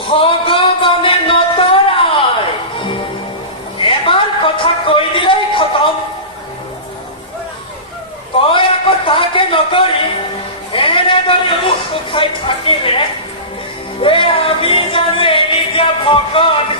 ভগৱানে নতৰায় এবাৰ কথা কৈ দিলেই খতম তই আকৌ তাকে নকৰি এনেদৰে উখ উখাই থাকিলে আমি জানো এৰি দিয়া ভকত